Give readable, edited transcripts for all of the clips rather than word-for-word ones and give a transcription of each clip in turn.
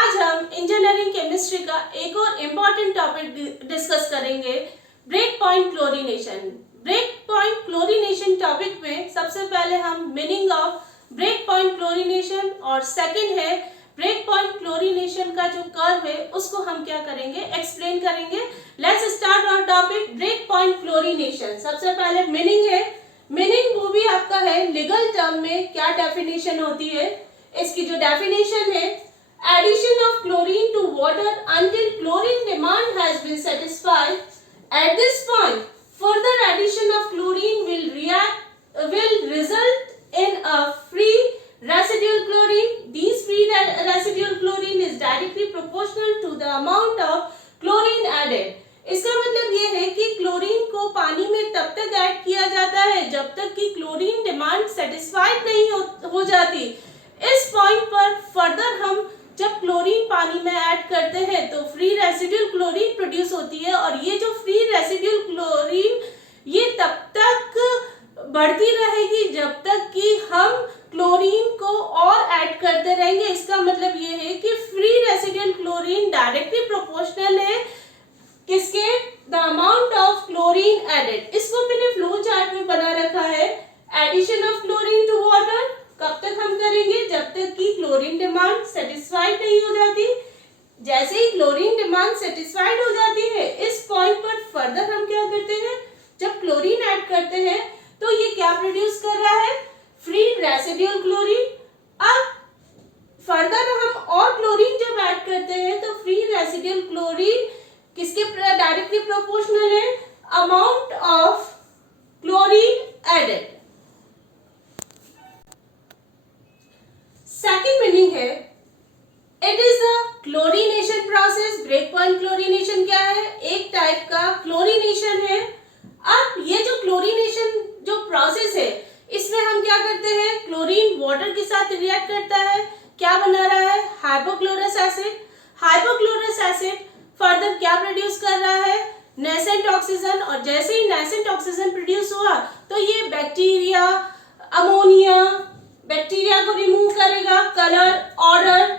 आज हम engineering chemistry का एक और इम्पॉर्टेंट टॉपिक डिस्कस करेंगे, break point chlorination. Break point chlorination topic में सबसे पहले हम meaning of break point chlorination और सेकंड है ब्रेक पॉइंट क्लोरीनेशन का जो कर्व है उसको हम क्या करेंगे, एक्सप्लेन करेंगे। Let's start our topic break point chlorination. सबसे पहले मीनिंग है, मीनिंग वो भी आपका है लीगल टर्म में क्या डेफिनेशन होती है। इसकी जो डेफिनेशन है, addition of chlorine to water until chlorine demand has been satisfied. At this point, further addition of chlorine will result in a free residual chlorine. These free residual chlorine is directly proportional to the amount of chlorine added. इसका मतलब ये है कि chlorine को पानी में तब तक ऐड किया जाता है जब तक कि क्लोरीन डिमांड सेटिस्फाइड नहीं हो जाती। इस पॉइंट पर फर्दर हम जब क्लोरीन पानी में ऐड करते हैं तो फ्री रेसिड्यूल क्लोरीन प्रोड्यूस होती है और ये जो फ्री रेसिड्यूल क्लोरीन ये तब तक बढ़ती रहेगी जब तक कि हम क्लोरीन को और ऐड करते रहेंगे। इसका मतलब ये है कि free residual chlorine directly proportional है किसके, the amount of chlorine added. इसको मैंने फ्लो चार्ट में बना रखा है। Addition of chlorine to water कब तक हम करेंगे, जब तक कि क्लोरीन डिमांड सेटिस्फाइड नहीं हो जाती। जैसे ही क्लोरीन डिमांड सेटिस्फाइड हो जाती है, इस पॉइंट पर फर्दर हम क्या करते हैं, जब क्लोरीन ऐड करते हैं तो ये क्या प्रोड्यूस कर रहा है, फ्री रेसिड्यूल क्लोरीन। अब फर्दर हम और क्लोरीन जब ऐड करते हैं तो फ्री रेसिड्यूल क्लोरीन किसके डायरेक्टली प्रोपोर्शनल है, amount of chlorine added. Second meaning है, it is a chlorination process. Break point chlorination क्या है, एक टाइप का क्लोरीनेशन है। अब ये जो क्लोरीनेशन जो प्रोसेस है इसमें हम क्या करते हैं, क्लोरीन वाटर के साथ रिएक्ट करता है, क्या बना रहा है, hypochlorous acid. Hypochlorous acid further क्या प्रोड्यूस कर रहा है, नेसेंट ऑक्सीजन। और जैसे ही नेसेंट ऑक्सीजन प्रोड्यूस हुआ तो ये बैक्टीरिया, अमोनिया, बैक्टीरिया को रिमूव करेगा, कलर, ऑर्डर।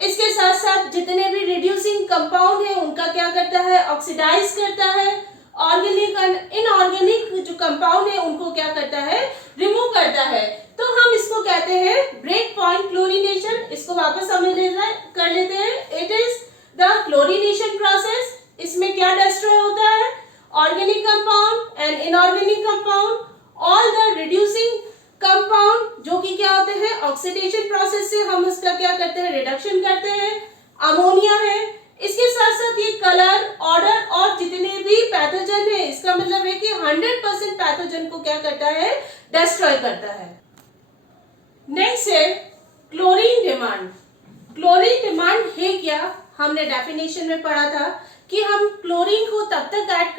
इसके साथ साथ जितने भी रिड्यूसिंग कंपाउंड है उनका क्या करता है, ऑक्सीडाइज करता है। ऑर्गेनिक और इनऑर्गेनिक जो कंपाउंड है उनको क्या करता है, रिमूव करता है। तो हम इसको कहते हैं ब्रेक पॉइंट क्लोरीनेशन। इसको वापस कर लेते हैं। It is the chlorination process. इसमें क्या डिस्ट्रॉय होता है, organic compound and inorganic compound, all the reducing compound जो कि क्या होते हैं, ऑक्सीडेशन प्रोसेस से हम उसका क्या करते हैं, रिडक्शन करते हैं। अमोनिया है। इसके साथ साथ ये कलर, ऑर्डर और जितने भी पैथोजन है, इसका मतलब है कि 100% पैथोजन को क्या करता है, डिस्ट्रॉय करता है। नेक्स्ट है क्लोरीन डिमांड। क्लोरीन डिमांड है क्या, हमने डेफिनेशन में पढ़ा था कि हम क्लोरीन को तब तक ऐड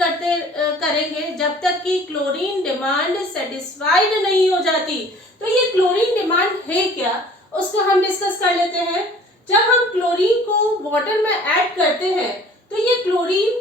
करेंगे जब तक कि क्लोरीन डिमांड सेटिस्फाइड नहीं हो जाती। तो ये क्लोरीन डिमांड है क्या, उसको हम डिस्कस कर लेते हैं। जब हम क्लोरीन को वाटर में ऐड करते हैं तो ये क्लोरीन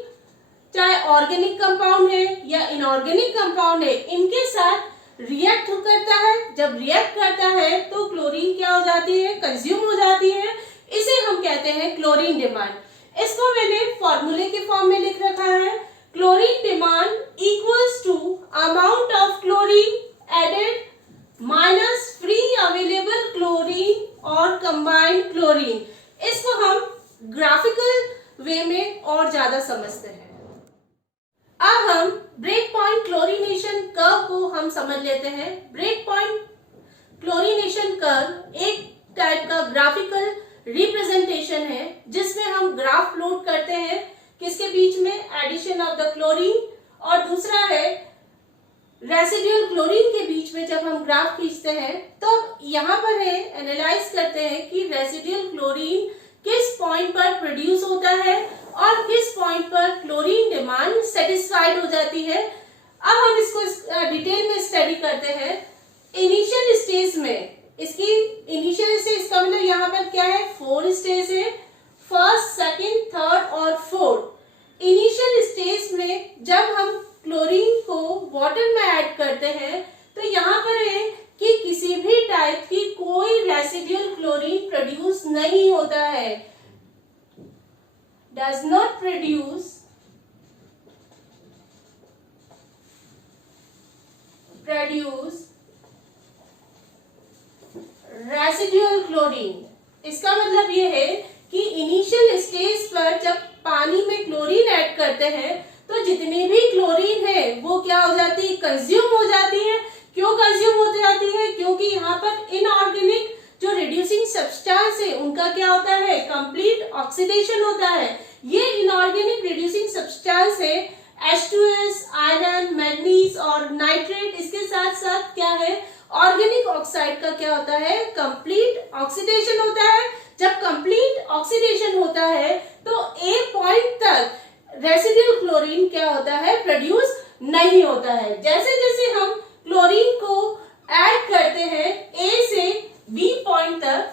चाहे ऑर्गेनिक कंपाउंड है या इनऑर्गेनिक कंपाउंड है, इनके साथ रिएक्ट करता है। जब रिएक्ट करता है तो क्लोरीन क्या हो जाती है, कंज्यूम हो जाती है। इसे हम कहते हैं क्लोरीन डिमांड। इसको मैंने फॉर्मूले के फॉर्म में लिख रखा है। Chlorine demand equals to amount of chlorine added minus free available chlorine और कंबाइंड क्लोरीन। इसको हम ग्राफिकल वे में और ज्यादा समझते हैं। अब हम ब्रेक पॉइंट क्लोरीनेशन कर्व को हम समझ लेते हैं। ब्रेक पॉइंट क्लोरीनेशन कर्व एक टाइप का ग्राफिकल रिप्रेजेंटेशन है जिसमें हम ग्राफ प्लॉट करते हैं, किसके बीच में, एडिशन ऑफ द क्लोरीन, और दूसरा है रेसिड्यूल क्लोरीन के बीच में जब हम ग्राफ खींचते हैं तो यहाँ पर है एनालाइज करते हैं कि रेसिड्यूल क्लोरीन किस पॉइंट पर प्रोड्यूस होता है और किस पॉइंट पर क्लोरीन डिमांड सेटिस्फाइड हो जाती है। अब हम इसको डिटेल में स्टडी करते हैं। इनिशियल स्टेज में, इसकी इनिशियल स्टेज इसका मतलब यहाँ पर क्या है, 4 स्टेज है, फर्स्ट, सेकंड, थर्ड और फोर्थ। इनिशियल स्टेज में जब हम क्लोरीन को वाटर में ऐड करते हैं तो यहाँ पर है कि किसी भी टाइप की कोई रेसिड्यूल क्लोरीन प्रोड्यूस नहीं होता है, does not produce residual chlorine. इसका मतलब ये है कि इनिशियल स्टेज पर जब पानी में क्लोरीन ऐड करते हैं तो जितनी भी क्लोरीन है वो क्या हो जाती है, कंज्यूम हो जाती है। क्यों कंज्यूम हो जाती है? क्योंकि यहाँ पर इनऑर्गेनिक जो रिड्यूसिंग सब्सटेंस है उनका क्या होता है, कंप्लीट ऑक्सीडेशन होता है। ये इनऑर्गेनिक रिड्यूसिंग सब्सटेंस है H2S, आयरन, मैग्नीज और नाइट्रेट। इसके साथ साथ क्या है, ऑर्गेनिक ऑक्साइड का क्या होता है, कंप्लीट ऑक्सीडेशन होता है। जब कंप्लीट ऑक्सीडेशन होता है तो ए पॉइंट तक रेसिड्यूअल क्लोरीन क्या होता है, प्रोड्यूस नहीं होता है। जैसे जैसे हम क्लोरीन को ऐड करते हैं ए से बी पॉइंट तक,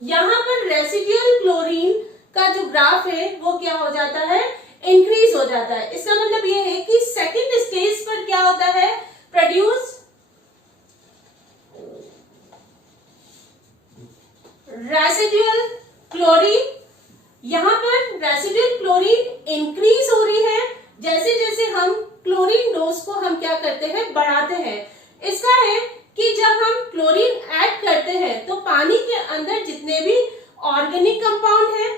यहां पर रेसिड्यूअल क्लोरीन का जो ग्राफ है वो क्या हो जाता है, इंक्रीज हो जाता है। इसका मतलब ये है कि सेकेंड स्टेज पर क्या होता है, प्रोड्यूस रेसिड्यूअल क्लोरीन। यहां पर रेसिड्यूअल क्लोरीन इंक्रीज हो रही है जैसे जैसे हम क्लोरीन डोज को हम क्या करते हैं, बढ़ाते हैं। इसका है कि जब हम क्लोरीन ऐड करते हैं तो पानी के अंदर जितने भी ऑर्गेनिक कंपाउंड है,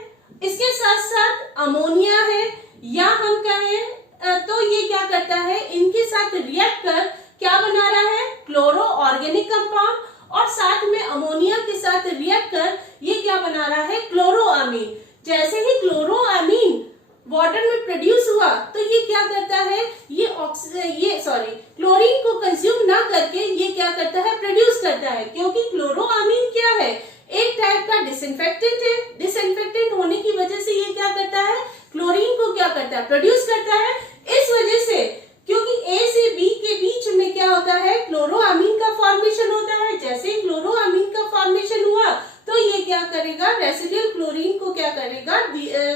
इसके साथ साथ अमोनिया है या हम कहें तो ये क्या करता है, इनके साथ रिएक्ट कर क्या बना रहा है, क्लोरो ऑर्गेनिक कंपाउंड, और साथ में अमोनिया के साथ रिएक्ट कर ये क्या बना रहा है, क्लोरोअमीन। जैसे ही क्लोरोअमीन वाटर में प्रोड्यूस हुआ तो ये क्या करता है, ये क्लोरीन को कंज्यूम ना करके ये क्या करता है, प्रोड्यूस करता है। क्योंकि क्लोरोअमीन क्या है, एक टाइप का डिसइंफेक्टेंट है। डिसइंफेक्टेंट होने की वजह से ये क्या करता है, क्लोरीन को क्या करता है, प्रोड्यूस करता है। इस वजह से क्योंकि ए से बी के बीच में क्या होता है, क्लोरोअमीन का फॉर्मेशन होता है। जैसे ही क्लोरोअमीन का फॉर्मेशन हुआ तो ये क्या करेगा, रेसिड्यूअल क्लोरीन को क्या करेगा,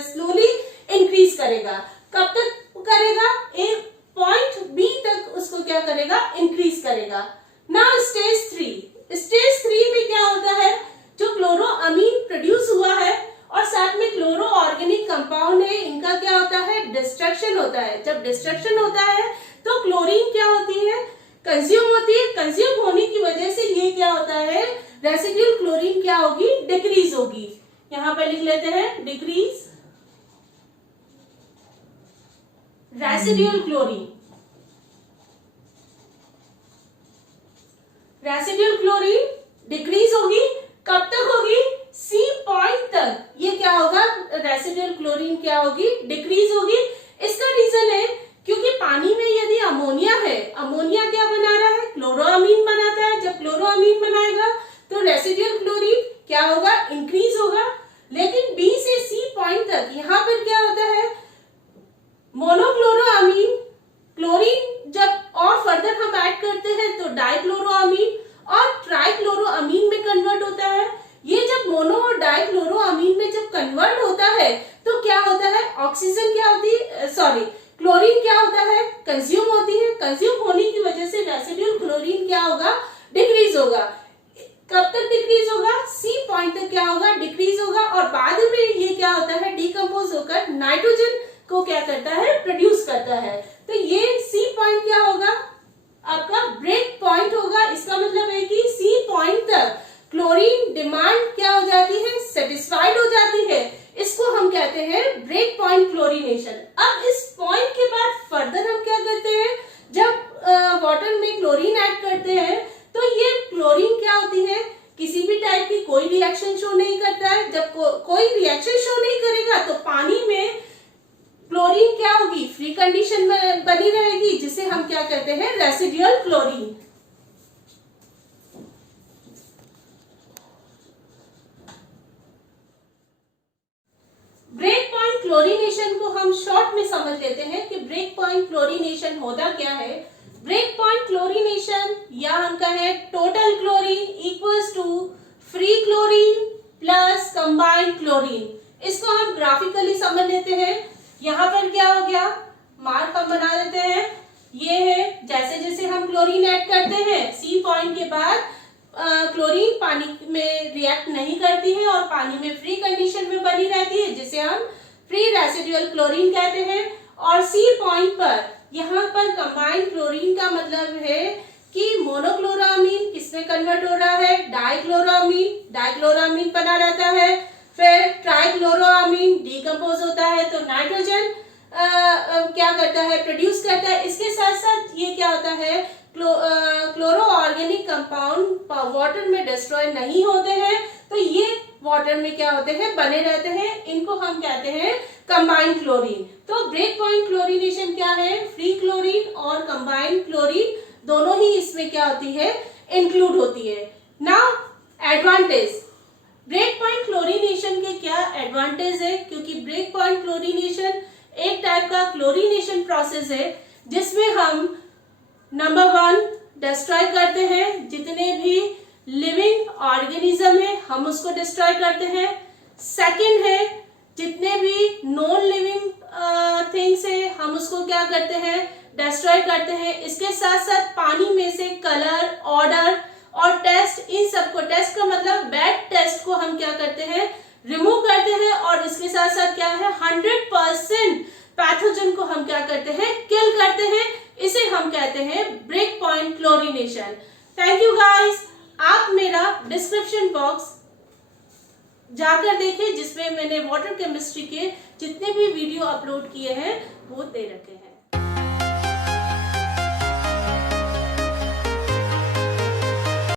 स्लोली इंक्रीज करेगा। कब तक करेगा, एक पॉइंट बी तक उसको क्या करेगा, इंक्रीज करेगा। Now stage 3। स्टेज 3 में क्या होता है, जो क्लोरोअमीन प्रोड्यूस हुआ है और साथ में क्लोरो ऑर्गेनिक कंपाउंड है, इनका क्या होता है, डिस्ट्रक्शन होता है। जब डिस्ट्रक्शन होता है तो क्लोरीन क्या होती है, कंज्यूम होती है। कंज्यूम होने की वजह से ये क्या होता है, रेसिड्यूअल क्लोरीन क्या होगी, डिक्रीज होगी। यहां पर लिख लेते हैं, decrease residual chlorine. Residual chlorine decrease होगी। कब तक होगी, सी पॉइंट तक ये क्या होगा, रेसिड्यूअल क्लोरीन क्या होगी, डिक्रीज होगी। इसका रीजन है क्योंकि पानी में यदि अमोनिया है, अमोनिया क्या बना रहा है, क्लोरोअमीन बनाता है। जब क्लोरोअमीन बनाएगा तो रेसिड्यूअल क्लोरीन क्या होगा, इंक्रीज होगा। लेकिन बी से सी पॉइंट तक यहाँ पर क्या होता है, मोनोक्लोरोअमीन, क्लोरीन जब और फर्दर हम ऐड करते हैं तो डाइक्लोरोअमीन और ट्राइक्लोरोअमीन में कन्वर्ट होता है। ये जब मोनो और डाइक्लोरोअमीन में जब कन्वर्ट होता है तो क्या होता है, ऑक्सीजन क्या होती है, क्लोरीन क्या होता है, कंज्यूम होती है। कंज्यूम होने की वजह से रेसिड्यूअल क्लोरीन क्या होगा, डिक्रीज होगा। कब तक डिक्रीज होगा, सी पॉइंट तक क्या होगा, डिक्रीज होगा। और बाद में ये क्या होता है, डिकम्पोज होकर नाइट्रोजन को क्या करता है, प्रोड्यूस करता है। तो ये सी पॉइंट क्या होगा, आपका ब्रेक पॉइंट होगा। इसका मतलब है कि सी पॉइंट तक क्लोरीन डिमांड क्या हो जाती है, सेटिस्फाइड हो जाती है। इसको हम कहते हैं ब्रेक पॉइंट क्लोरीनेशन। अब इस पॉइंट के बाद फर्दर हम क्या करते हैं, जब वाटर में क्लोरीन ऐड करते हैं तो ये क्लोरीन क्या होती है, किसी भी टाइप की कोई रिएक्शन शो नहीं करता है। जब कोई रिएक्शन शो नहीं करेगा तो पानी में क्लोरीन क्या होगी, फ्री कंडीशन में बनी रहेगी, जिसे हम क्या कहते हैं, residual chlorine. Break point chlorination को हम शॉर्ट में समझ लेते हैं कि ब्रेक पॉइंट क्लोरीनेशन होता क्या है। ब्रेक पॉइंट क्लोरीनेशन या हम कहें total chlorine equals to free chlorine plus combined chlorine. इसको हम ग्राफिकली समझ लेते हैं। यहाँ पर क्या हो गया, मार्क हम बना देते हैं। ये है, जैसे जैसे हम क्लोरीन ऐड करते हैं सी पॉइंट के बाद क्लोरीन पानी में रिएक्ट नहीं करती है और पानी में फ्री कंडीशन में बनी रहती है, जिसे हम फ्री रेसिडुअल क्लोरीन कहते हैं। और सी पॉइंट पर यहाँ पर कंबाइंड क्लोरीन का मतलब है कि मोनोक्लोरामीन किसमें कन्वर्ट हो रहा है, डाइक्लोरामीन बना रहता है। फिर ट्राइक्लोरोअमीन डिकम्पोज होता है तो नाइट्रोजन क्या करता है, प्रोड्यूस करता है। इसके साथ साथ ये क्या होता है, क्लोरो ऑर्गेनिक कंपाउंड वाटर में डिस्ट्रॉय नहीं होते हैं, तो ये वाटर में क्या होते हैं, बने रहते हैं। इनको हम कहते हैं कंबाइंड क्लोरीन। तो ब्रेक पॉइंट क्लोरीनेशन क्या है, फ्री क्लोरीन और कंबाइंड क्लोरीन दोनों ही इसमें क्या होती है, इंक्लूड होती है। Now advantage, break point chlorination के क्या एडवांटेज है, क्योंकि ब्रेक पॉइंट क्लोरीनेशन एक टाइप का क्लोरीनेशन प्रोसेस है जिसमें हम नंबर 1 डिस्ट्रॉय करते हैं, जितने भी लिविंग ऑर्गेनिज्म है हम उसको डिस्ट्रॉय करते हैं। सेकंड है, जितने भी नॉन लिविंग थिंग्स है हम उसको क्या करते हैं, डिस्ट्रॉय करते हैं। इसके साथ साथ पानी में से कलर, ऑर्डर और टेस्ट, इन सबको, टेस्ट का मतलब बैड टेस्ट को हम क्या करते हैं, रिमूव करते हैं। और इसके साथ साथ क्या है, 100% पैथोजन को हम क्या करते हैं, किल करते हैं। इसे हम कहते हैं break point chlorination. Thank you guys. आप मेरा डिस्क्रिप्शन बॉक्स जाकर देखें, जिसमें मैंने वाटर केमिस्ट्री के जितने भी वीडियो अपलोड किए हैं वो दे रखे हैं।